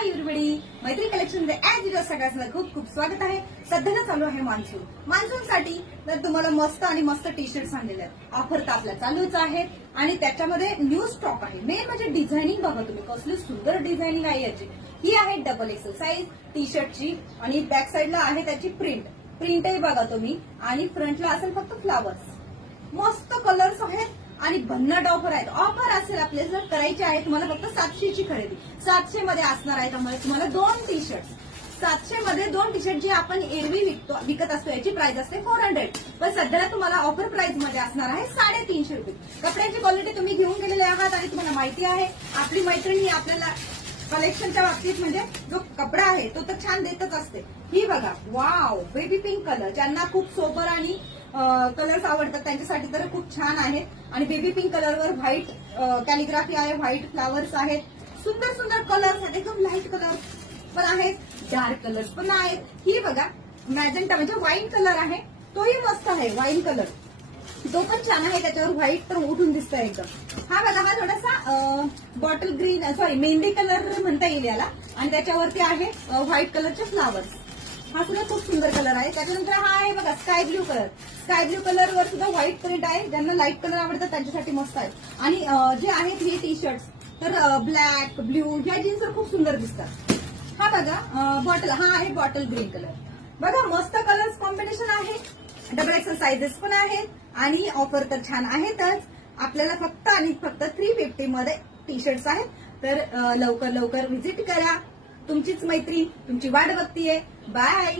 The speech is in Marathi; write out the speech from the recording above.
हाय एव्हरीबडी, मैत्री कलेक्शन मध्ये ऍज युजल सगळ्यांचं खूप खूप स्वागत आहे. सध्याला चालू आहे मान्सून साठी तर तुम्हाला मस्त आणि मस्त टी शर्ट्स आणलेले आहेत. ऑफर तर आपल्या चालूच आहेत आणि त्याच्यामध्ये न्यू स्टॉक आहे. मेन म्हणजे डिझायनिंग बघा तुम्ही, कसली सुंदर डिझायनिंग आहे याची. ही आहे डबल एक्सेल साईज टी शर्टची आणि बॅक साईडला आहे त्याची प्रिंटही बघा तुम्ही आणि फ्रंटला असेल फक्त फ्लावर्स. मस्त कलर्स आहेत आणि भन्नाट ऑफर आहेत. ऑफर असेल आपल्याला जर करायची आहे तुम्हाला फक्त 700 ची खरेदी 700 मध्ये असणार आहे. त्यामुळे तुम्हाला 2 टी शर्ट 700 मध्ये 2 टी शर्ट जी आपण एरवी विकत असतो याची प्राइस असते 400, पण सध्याला तुम्हाला ऑफर प्राइस मध्ये असणार आहे 350 रुपये. कपड्याची क्वालिटी तुम्ही घेऊन गेलेले आहात आणि तुम्हाला माहिती आहे आपली मैत्रिणी आपल्याला कलेक्शनच्या बाबतीत म्हणजे जो कपडा आहे तो तर छान देतच असते. ही बघा, वाव, बेबी पिंक कलर. ज्यांना खूप सोबर आणि कलर्स आवडतात त्यांच्यासाठी तर खूप छान आहे. आणि बेबी पिंक कलरवर व्हाईट कॅलिग्राफी आहे, व्हाईट फ्लावर्स आहेत. सुंदर सुंदर कलर्स आहेत, एकदम लाईट कलर पण आहेत, डार्क कलर्स पण आहेत. ही बघा, मॅजेंटा म्हणजे वाईन कलर आहे, तोही मस्त आहे. वाईन कलर तो पण छान आहे, त्याच्यावर व्हाईट तर उठून दिसतंय एकदम. हा बघा, हा थोडासा bottle green sorry mehndi colour म्हणता येईल याला आणि त्याच्यावरती आहे व्हाईट कलरचे फ्लावर्स. हा सुद्धा खूप सुंदर कलर आहे. त्याच्यानंतर हा आहे बघा sky blue colour. Sky blue colour वर सुद्धा व्हाईट प्रिंट आहे. ज्यांना लाईट कलर आवडतात त्यांच्यासाठी मस्त आहे. आणि जे आहेत ही टी शर्ट्स तर ब्लॅक ब्ल्यू ह्या जीन्स खूप सुंदर दिसतात. हा बघा बॉटल, हा आहे बॉटल ग्रीन कलर. बघा मस्त कलर्स कॉम्बिनेशन आहे. डबल एक्सेल साइजेस पण आहेत आणि ऑफर तर छान आहेतच. आपल्याला फक्त आणि फक्त 350 मध्ये टी शर्ट्स आहेत. तर लवकर लवकर व्हिजिट करा. तुमचीच मैत्रीण तुमची वाट बघतीये. बाय.